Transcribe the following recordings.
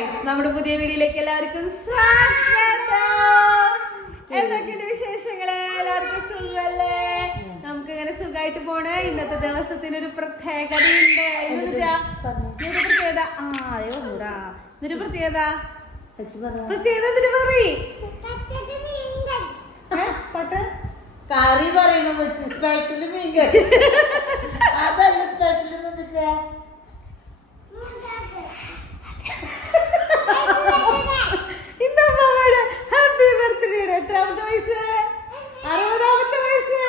Guys, നമ്മുടെ പുതിയ വീഡിയോയിലേക്ക് എല്ലാവർക്കും സ്വാഗതം. എന്തൊക്കെയുണ്ട് വിശേഷങ്ങള്? എല്ലാവർക്കും സുഖല്ലേ? നമുക്ക് ഇങ്ങനെ സുഖമായിട്ട് പോണേ. ഇന്നത്തെ ദിവസത്തിനൊരു പ്രത്യേകതയുണ്ട്. പ്രത്യേകത കറി പറയണ സ്പെഷ്യൽ മീൻ കറി അതല്ല സ്പെഷ്യൽ ഹാപ്പി ബർത്ത്ഡേ. എത്രാമത്തെ വയസ്സ്? 60ാമത്തെ വയസ്സ്.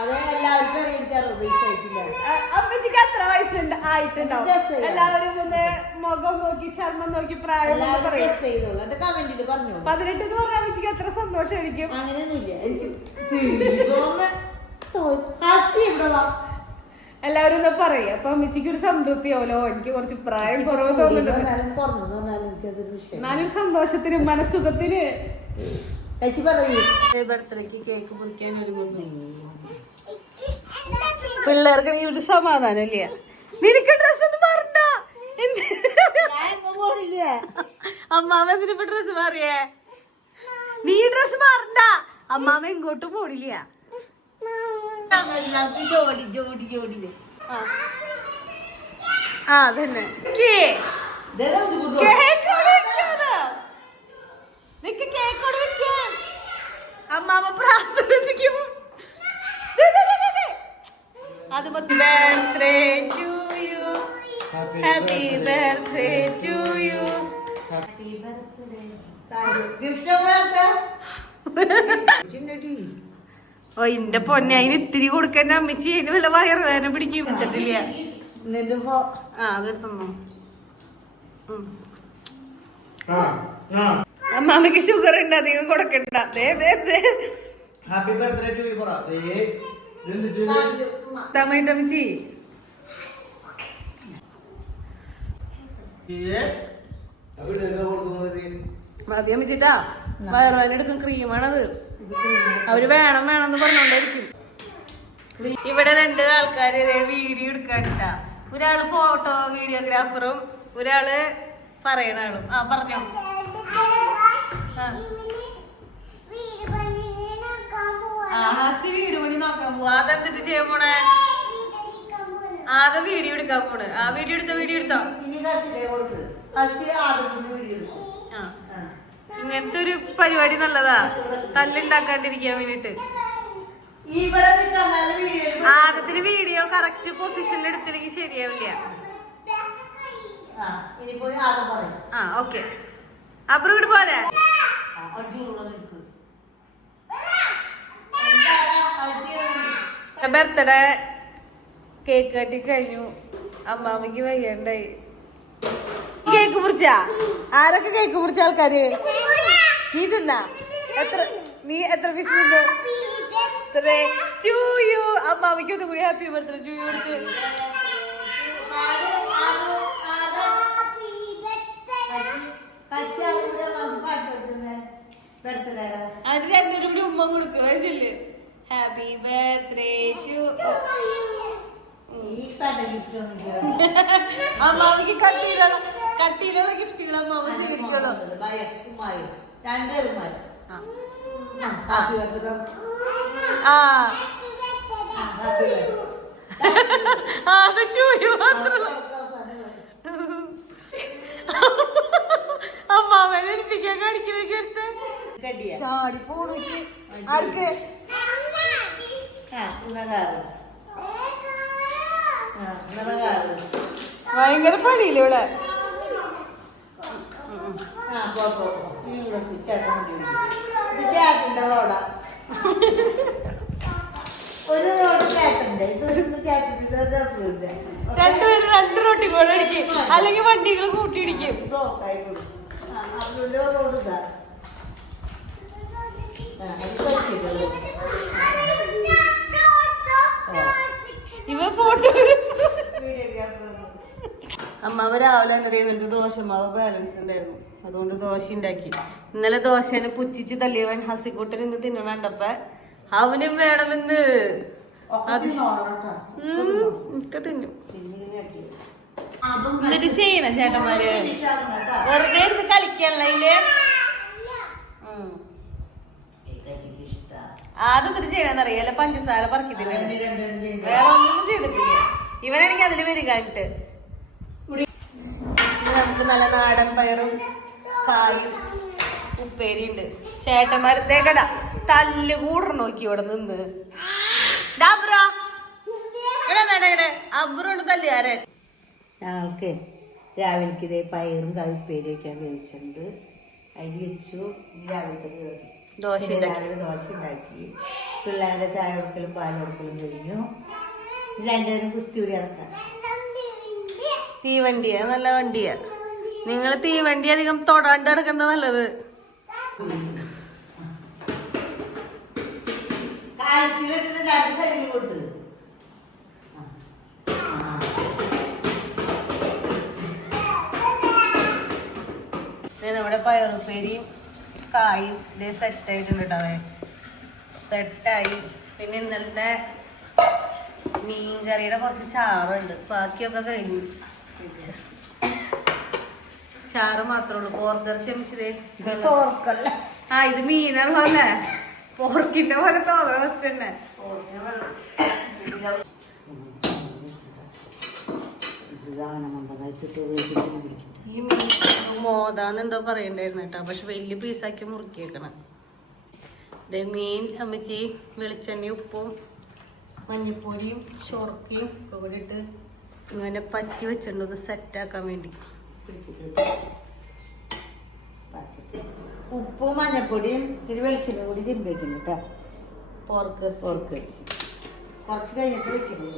അതെ, എല്ലാവർക്കും അറിയാം. എനിക്ക് 60 വയസ്സായിട്ടില്ല. അമ്മച്ചിക്ക് എത്ര വയസ്സുണ്ട് ആയിട്ടുണ്ടാവും? എല്ലാവരും ഒന്ന് മുഖം നോക്കി ചർമ്മം നോക്കി പ്രായം കമന്റില് പറഞ്ഞു. 18 എന്ന് പറഞ്ഞാൽ അമ്മച്ചിക്ക് എത്ര സന്തോഷമായിരിക്കും. അങ്ങനെയൊന്നുമില്ല എനിക്ക്. എല്ലാവരും ഒന്ന് പറയും. അപ്പൊ അമ്മച്ചിക്ക് ഒരു സംതൃപ്തിയാവല്ലോ. എനിക്ക് കുറച്ച് പ്രായം കുറവ് തോന്നുന്നുണ്ട്. എന്നാലും സന്തോഷത്തിന് മനസ്സുഖത്തിന് ബർത്ത്ഡേക്ക് കേക്ക് മുറിക്കാൻ ഒരുങ്ങുന്നു. പിള്ളേർക്ക് ഇവിടെ സമാധാനം ഇല്ല. നിനക്ക് ഡ്രസ് ഒന്നും പറഞ്ഞ അമ്മാമ എന്തിനിപ്പോ ഡ്രസ് മാറിയേ? നീ ഡ്രസ് മാറണ്ട. അമ്മാമ ഇങ്ങോട്ട് പോണില്ല. ജോഡി ജോഡി ജോഡി ആ അതന്നെ. അമ്മാമ പ്രാർത്ഥന അത് birthday to you. Happy birthday to you. ഓ ഇന്റെ പൊന്നെ, അതിന് ഇത്തിരി കൊടുക്കണ്ട അമ്മച്ചി. അതിന് വല്ല വയറുവേദന പിടിക്കും. എടുത്തിട്ടില്ല. ആ അതെടുത്തോ. അമ്മാമ്മക്ക് ഷുഗർ ഉണ്ട്, അധികം കൊടുക്കണ്ട. ഹാപ്പി ബർത്ത്ഡേ ടു യു പറ. അമ്മച്ചി മതി അമ്മച്ചിട്ടാ. വയറുവേദന എടുക്കും. ക്രീമാണത്. അവര് വേണം വേണമെന്ന് പറഞ്ഞോണ്ടായിരിക്കും. ഇവിടെ 2 ആൾക്കാര് വീഡിയോ എടുക്കാനിട്ടാ. ഒരാള് ഫോട്ടോ വീഡിയോഗ്രാഫറും ഒരാള് പറയണ ആളും. ആ പറഞ്ഞോ. ഹസി വീട് പണി നോക്കാൻ പോവാ. അതെന്തിട്ട് ചെയ്യാൻ പോണേ? അത് വീഡിയോ എടുക്കാൻ പോണ്. ആ വീഡിയോ എടുത്തോ. ഇങ്ങനത്തെ ഒരു പരിപാടി നല്ലതാ, തല്ലുണ്ടാക്കാണ്ടിരിക്കാൻ വേണ്ടിട്ട്. ആദ്യത്തിന് വീഡിയോ കറക്റ്റ് പൊസിഷനിൽ എടുത്തില്ലെങ്കിൽ ശരിയാവില്ല. ആ ഓക്കെ. അപ്പുറം വീട് പോരെ. ബർത്ത്ഡേ കേക്ക് കട്ടി കഴിഞ്ഞു. അമ്മാമ്മക്ക് വയ്യണ്ടായി. കേക്ക് മുറിച്ചാ? ആരൊക്കെ കേക്ക് മുറിച്ച ആൾക്കാര്? നീ തിന്നാ? നീ എത്ര പീസ് തിന്നു? അമ്മാമ്മക്ക് ഒന്നും കൂടി ഹാപ്പി ബർത്ത്ഡേ ടു യു എടുത്ത്. അതിന് 2 കൂടി ഉമ്മ കൊടുക്കുക. ചെല്ല്. Happy birthday to. അമ്മാവിക്ക് കട്ടിയിലുള്ള ഗിഫ്റ്റുകൾ അമ്മാവ സ്വീകരിക്കണോ? അത് ചൂയി മാത്രല്ല. അമ്മാവനെ എടുപ്പിക്കാൻ കാണിക്കണേക്ക് എടുത്ത് ചാടി പോണേക്ക്. ആർക്ക്? ഭയങ്കര പണിയില്ല ഇവിടെ. ചേട്ടന്റെ റോഡാ. ഒരു റോഡ് ചേട്ടന്റെ. രണ്ടുപേരും 2 റോട്ടി കൂടെ അടിക്കും, അല്ലെങ്കിൽ വണ്ടികൾ കൂട്ടിയിടിക്കും. ഇവ ഫോട്ടോ അമ്മാവ രാവിലെ എന്നിട്ട് ദോശമാവ് ബാലൻസ് ഉണ്ടായിരുന്നു. അതുകൊണ്ട് ദോശ ഉണ്ടാക്കി. ഇന്നലെ ദോശനെ പുച്ഛിച്ച് തള്ളിയവൻ ഹസിക്കുട്ടൻ ഇന്ന് തിന്നണണ്ടപ്പ അവനും വേണമെന്ന്. അത് തിന്നും. എന്നിട്ട് ചെയ്യണ ചേട്ടന്മാര് വെറുതെ ഇരുന്ന് കളിക്കാനുള്ള ഇതില് ആദ്യം എന്നിട്ട് ചെയ്യണമെന്നറിയാല പഞ്ചസാര പറക്കി തിന്നാണ് വേറെ ഒന്നും ചെയ്തിട്ടില്ല ഇവനാണെങ്കിൽ അതിന് വരികാനിട്ട് നമുക്ക് നല്ല നാടൻ പയറും കായും ഉപ്പേരി ഉണ്ട് ചേട്ടന്മാരത്തേക്കട തല്ല് കൂടണം നോക്കി ഇവിടെ നിന്ന് അബ്രോണ്ട് തല്ലുകാരൻ ഞങ്ങൾക്ക് രാവിലേക്ക് ഇതേ പയറും കവിപ്പേരിയൊക്കെ വേവിച്ചിട്ടുണ്ട് അരി വെച്ചു രാവിലത്തെ ദോശ രാവിലെ ദോശ ഉണ്ടാക്കി പിള്ളേരുടെ ചായ കൊടുക്കലും പാൽ കൊടുക്കലും കഴിഞ്ഞു രണ്ടുപേരും കുസ്തി ഇറക്കാം തീവണ്ടിയാ നല്ല വണ്ടിയാ നിങ്ങൾ തീവണ്ടി അധികം തൊടാണ്ട് കിടക്കുന്നത് നല്ലത് രണ്ട് സൈഡിൽ കൊടുത്ത് നമ്മുടെ പയറുപ്പേരിയും കായും ഇതേ സെറ്റായിട്ടുണ്ട് കേട്ടോ അതെ സെറ്റായി പിന്നെ ഇന്നലത്തെ മീൻകറിയുടെ കുറച്ച് ചാറുണ്ട് ബാക്കിയൊക്കെ കഴിഞ്ഞു ചാറ് മാത്രമേ ഉള്ളൂ പോർക്കിറച്ചി വെച്ചതേ ആ ഇത് മീനാണല്ലേ പോർക്കിന്റെ പോലെ തോന്നുന്ന ഫസ്റ്റ് തന്നെ ഈ മീൻ മോതാന്ന് എന്തോ പറയണ്ടായിരുന്നു കേട്ടോ പക്ഷെ വലിയ പീസാക്കി മുറുക്കിയേക്കണം ഇതേ മീൻ അമ്മച്ചി വെളിച്ചെണ്ണയും ഉപ്പും മഞ്ഞപ്പൊടിയും ചൊറുക്കയും ഒക്കെ കൂടി ഇട്ട് ഇങ്ങനെ പറ്റി വെച്ചിട്ടുണ്ട് സെറ്റാക്കാൻ വേണ്ടി ഉപ്പും മഞ്ഞപ്പൊടിയും ഇത്തിരി വെളിച്ചെണ്ണ കൂടി തിരുമ്പേക്കുന്നു കേട്ടോ പോർക്ക് കുറച്ച് കഴിഞ്ഞിട്ട് വെക്കുന്നു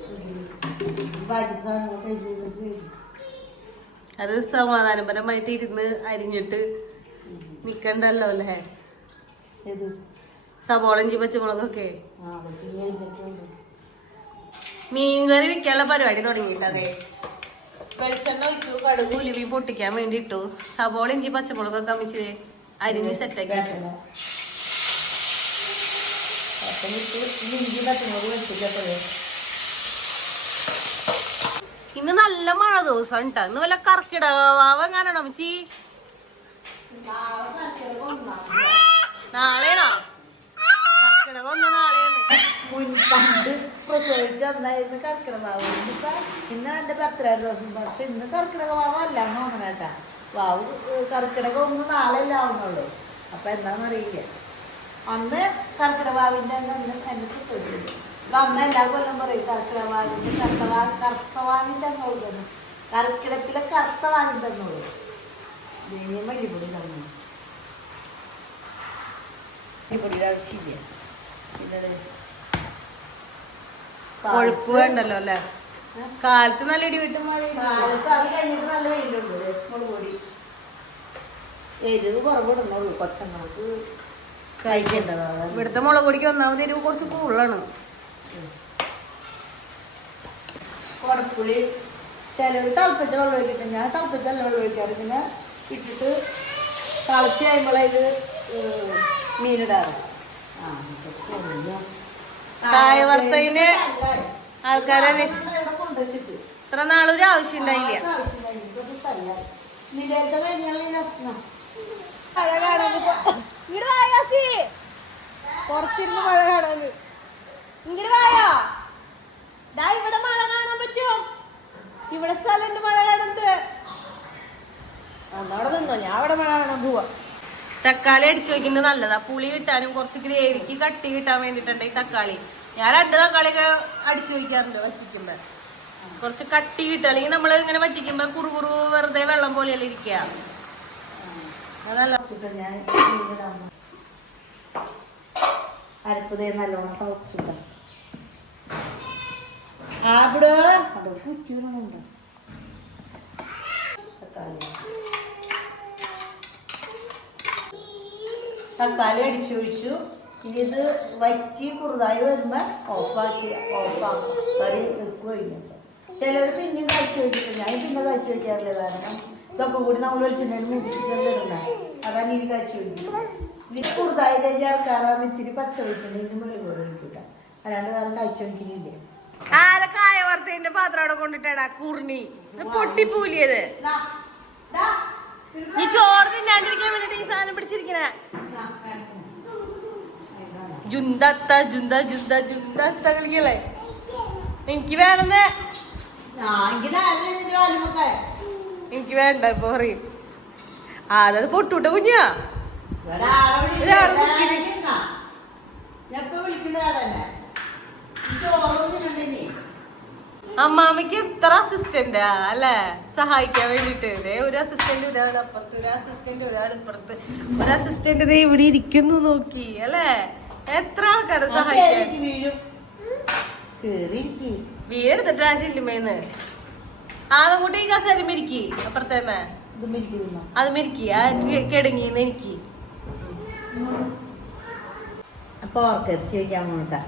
അത് സമാധാനപരമായിട്ട് ഇരുന്ന് അരിഞ്ഞിട്ട് നിക്കണ്ടല്ലോ അല്ലേ സവോള ഇഞ്ചി പച്ചമുളകൊക്കെ മീൻകറി വെക്കാനുള്ള പരിപാടി തുടങ്ങിയിട്ടതെ വെളിച്ചെണ്ണ ഒഴിച്ചു കടുക് ഉലുവി പൊട്ടിക്കാൻ വേണ്ടി ഇട്ടു സവോള ഇഞ്ചി പച്ചമുളകൊക്കെ അമിച്ച് അരിഞ്ഞ് സെറ്റാക്കി വെച്ചു ഇന്ന് നല്ല മഴ ദിവസം ഉണ്ടാ ഇന്ന് വല്ല കർക്കിടക എങ്ങാനാണോ അമ്മച്ചി നാളെയാണോ കർക്കിടകം ഒന്ന് നാളെയാണ് പണ്ട് പ്രസവിച്ചന്നായിരുന്നു കർക്കിടമാവ് ഇന്ന് എന്റെ ബർത്ത്ഡേ ദിവസം പക്ഷെ ഇന്ന് കർക്കിടകമാവല്ല നോക്കണേട്ടാ വാവ് കർക്കിടകം ഒന്ന് നാളെ അല്ല ആവുന്നുള്ളൂ അപ്പൊ എന്താണെന്നറിയില്ല അന്ന് കർക്കിടവാവിന്റെ എന്നെ പ്രസവിച്ചിട്ടുണ്ട് അപ്പൊ അമ്മ എല്ലാ കൊല്ലം പറയും കർക്കിടവാവിന്റെ കറുത്തവാവിന്റെ എന്നുള്ളൂ കർക്കിടത്തിലെ കറുത്തവാവിന്റെ എന്നുള്ളൂ മല്ലിപ്പൊടി തന്നു മല്ലിപ്പൊടിയുടെ ആവശ്യമില്ല പിന്നെ കൊഴുപ്പ് വേണ്ടല്ലോ അല്ലേ കാലത്ത് നല്ല ഇടി വിട്ട് മഴ കാലത്ത് അത് കഴിഞ്ഞിട്ട് നല്ല വെയിലുണ്ട് മുളക് പൊടി എരിവ് കുറവിടുന്നുള്ളൂ കുറച്ച് നമുക്ക് കഴിക്കേണ്ടതാണ് ഇവിടുത്തെ മുളക് പൊടിക്ക് ഒന്നാമത് എരിവ് കുറച്ച് കൂടുതലാണ് കുടപ്പുളി ചിലർ തിളപ്പിച്ച വെള്ളം ഒഴിക്കിട്ട് ഞാൻ തിളപ്പിച്ചല്ല വെള്ളം ഒഴിക്കാറ് പിന്നെ ഇട്ടിട്ട് തിളച്ച് കഴിയുമ്പോൾ അതിൽ മീനിടാറ് കായ വറുത്തതിന് ആൾക്കാരെ കൊണ്ടുവച്ചിട്ട് ഇത്ര നാളൊരു ആവശ്യം ഉണ്ടായില്ല നിരത്തെ കഴിഞ്ഞാൽ മഴ കാണാൻ പുറത്തിരുന്ന് മഴ കാണാന് ഇങ്ങോട്ട് വായോ ദാ ഇവിടെ മഴ കാണാൻ പറ്റുമോ ഇവിടെ സ്ഥലമുണ്ട് മഴ കാണുന്നത് അവിടെ നിന്നോ ഞാൻ അവിടെ മഴ കാണാൻ പോവാ തക്കാളി അടിച്ചു വയ്ക്കുന്നത് നല്ലതാ പുളി കിട്ടാനും കുറച്ച് ഗ്രേവിക്ക് കട്ടി കിട്ടാൻ വേണ്ടിട്ടുണ്ട് ഈ തക്കാളി ഞാൻ 2 തക്കാളിയൊക്കെ അടിച്ചു വയ്ക്കാറുണ്ട് വറ്റിക്കുമ്പോ കുറച്ച് കട്ടി കിട്ടുക അല്ലെങ്കിൽ നമ്മൾ ഇങ്ങനെ വറ്റിക്കുമ്പോ കുറുകുറു വെറുതെ വെള്ളം പോലെയല്ല ഇരിക്കുക അതല്ല ഞാൻ അരപ്പതേ നല്ലോണം തിളച്ചിട്ട അവിടെ കുറ്റിയുണ്ട് തക്കാളി അടിച്ചു ഒഴിച്ചു ഇനി ഇത് വറ്റി കുറുതായി വരുമ്പോ ഓഫാക്കും കറി വെക്കുക കഴിഞ്ഞപ്പോ ചിലർ പിന്നെയും കഴിച്ചു വയ്ക്കും ഞാൻ പിന്നെ കഴിച്ചു വയ്ക്കാറില്ല കാരണം ഇതൊക്കെ കൂടി നമ്മൾ വെളിച്ചെണ്ണയിൽ മുടിച്ചിട്ടുണ്ടേ അതാണ് ഇനി കഴിച്ചു വയ്ക്കും ഇനി കുറുതായി ചേർക്കാറാകുമ്പോൾ ഇത്തിരി പച്ച വെളിച്ചെണ്ണ ഇതിന് മുകളിൽ കൂടെ ഒഴിക്കില്ല അല്ലാണ്ട് കാരണം കഴിച്ചു വയ്ക്കുന്നില്ല ആരെ കായ വറുത്തതിന്റെ പാത്രം അവിടെ കൊണ്ടിട്ടാടാ കുർണി പൊട്ടിപ്പൂലിയത്. നീ ചോറ് തിന്നാണ്ടിരിക്കാൻ വേണ്ടിട്ട് ഈ സാധനം പിടിച്ചിരിക്കണേ. ജുന്തത്ത ജുന്ത ജുന്ത ജുന്തത്ത കളിക്കല്ലേ. എനിക്ക് വേണമെന്ന്. എനിക്ക് വേണ്ട ഇപ്പൊ പറയും. അതത് പൊട്ടൂട്ട കുഞ്ഞാ. അമ്മാമ്മക്ക് എത്ര അസിസ്റ്റന്റ് അല്ലെ സഹായിക്കാൻ വേണ്ടിട്ട്. ഒരു അസിസ്റ്റന്റ് ഒരാൾ അപ്പുറത്ത്, ഒരു അസിസ്റ്റന്റ് ഒരാൾ ഇപ്പുറത്ത്, ഒരു അസിസ്റ്റന്റ് ഇവിടെ ഇരിക്കുന്നു നോക്കി അല്ലെ. എത്ര ആൾക്കാരെ സഹായിക്കാൻ. വീടെടുത്തിട്ടാ ചെല്ലുമേന്ന് ആളെക്കൂട്ടി ഈ കസേര മിരിക്കി അപ്പുറത്തേമേ അത് മിരിക്കി ആ കിടങ്ങിന്ന് എനിക്ക്. അപ്പൊ ഓർക്കരച്ച് വെക്കാൻ പോണട്ടാ.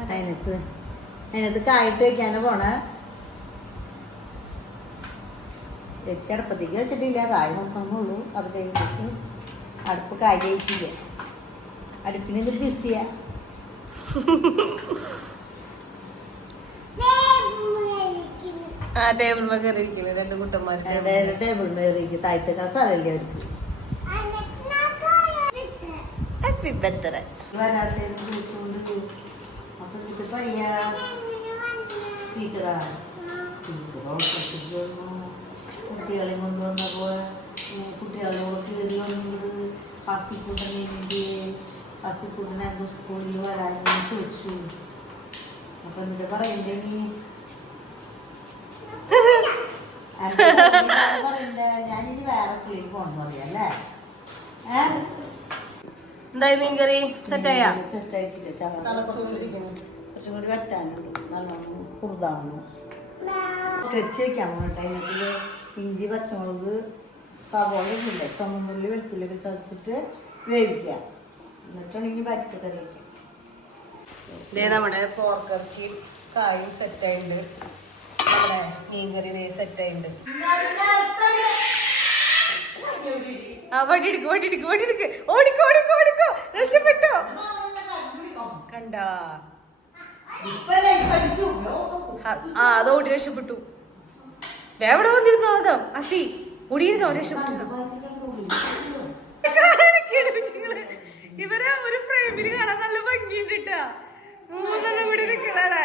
അതിനകത്ത് കായിട്ട് വെക്കാണ് പോണ. അടുപ്പത്തേക്ക് വെച്ചിട്ടില്ല, കായ് നോക്കണമെന്നുള്ളൂ. അത് കഴിഞ്ഞിട്ട് അടുപ്പ് കായ് കഴിച്ചില്ല. അടുപ്പിന് ഇത് ബിസിയാ. ആ ടേബിൾ കയറിയിരിക്കില്ല രണ്ട് കുട്ടന്മാർ. ടേബിൾ മേറിക്ക് താഴത്തെ കസാലല്ലേ അവർക്ക്. അപ്പൊ എന്നിട്ട് പയ്യ ടീച്ചറാ കുട്ടികളെ കൊണ്ടുവന്നപ്പോ കുട്ടികളോട് കയറി വന്നത് പസിക്കൂട്ടനെ സ്കൂളിൽ വരാൻ ചോദിച്ചു. അപ്പൊ എന്നിട്ട് പറയണ്ടേ നീ പറയണ്ടേ ഞാനിനി വേറെ ക്ലീൻ പോണെന്ന് പറയാല്ലേ. എന്തായി മീൻകറി സെറ്റായാ? സെറ്റായിട്ടില്ല, കുറച്ചും കൂടി വെട്ടാനുണ്ട്. നല്ലോണം കുറുതാവുന്നു. കരിച്ച് വെക്കാൻ പോകട്ടെ. അതിനകത്ത് ഇഞ്ചി, പച്ചമുളക്, സവോള ഇല്ല, ചുമന്നുള്ളി, വെളുത്തുള്ളിയൊക്കെ ചതച്ചിട്ട് വേവിക്കുക. എന്നിട്ടാണെങ്കിൽ പച്ചക്കറി വയ്ക്കാം. ഇതേ നമ്മുടെ പോർക്കിറച്ചി കായും സെറ്റായിട്ടുണ്ട്. നമ്മുടെ മീൻകറി ഇതേ സെറ്റായിട്ടുണ്ട്. രക്ഷപ്പെട്ടോ കണ്ടാ? അത് ഓടി രക്ഷപ്പെട്ടു. എവിടെ വന്നിരുന്നോ? അതോ അസി ഓടിയിരുന്നോ? രക്ഷപ്പെട്ടു. ഇവരെ ഒരു ഫ്രെയിമില് കാണാൻ നല്ല ഭംഗിയുണ്ട് കേട്ടാ. മൂന്നെണ്ണം കൂടി നിൽക്കണേ.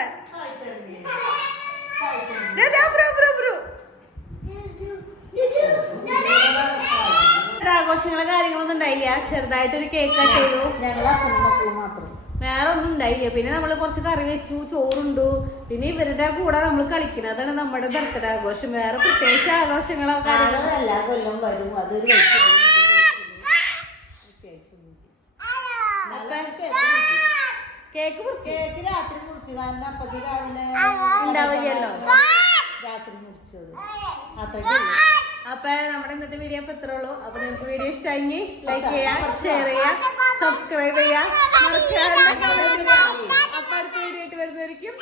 ആഘോഷങ്ങളെ കാര്യങ്ങളൊന്നും ഉണ്ടായില്ല. ചെറുതായിട്ടൊരു കേക്ക് കട്ട് ചെയ്തു. മാത്രം വേറെ ഒന്നും ഉണ്ടായില്ല. പിന്നെ നമ്മള് കുറച്ച് കറി വെച്ചു, ചോറുണ്ടു. പിന്നെ ഇവരുടെ കൂടെ നമ്മൾ കളിക്കണം. അതാണ് നമ്മുടെ ബർത്ത്ഡേ ആഘോഷം. വേറെ പ്രത്യേകിച്ച് ആഘോഷങ്ങളോ എല്ലാ കൊല്ലം വരും. അതൊരു കേക്ക് മുറിച്ച് കേക്ക് രാത്രി മുറിച്ചു. കാരണം അപ്പത്തി രാവിലെ ഉണ്ടാവില്ലല്ലോ. രാത്രി മുറിച്ചത് അത്രയ്ക്ക്. അപ്പൊ നമ്മുടെ ഇന്നത്തെ വീഡിയോ അപ്പൊ ഇത്രേ ഉള്ളൂ. അപ്പൊ നിങ്ങൾക്ക് വീഡിയോ ഇഷ്ടമായി ലൈക്ക് ചെയ്യാ, ഷെയർ ചെയ്യാ, സബ്സ്ക്രൈബ് ചെയ്യാ. അപ്പൊ അടുത്ത വീഡിയോ ആയിട്ട് വരുന്നതായിരിക്കും.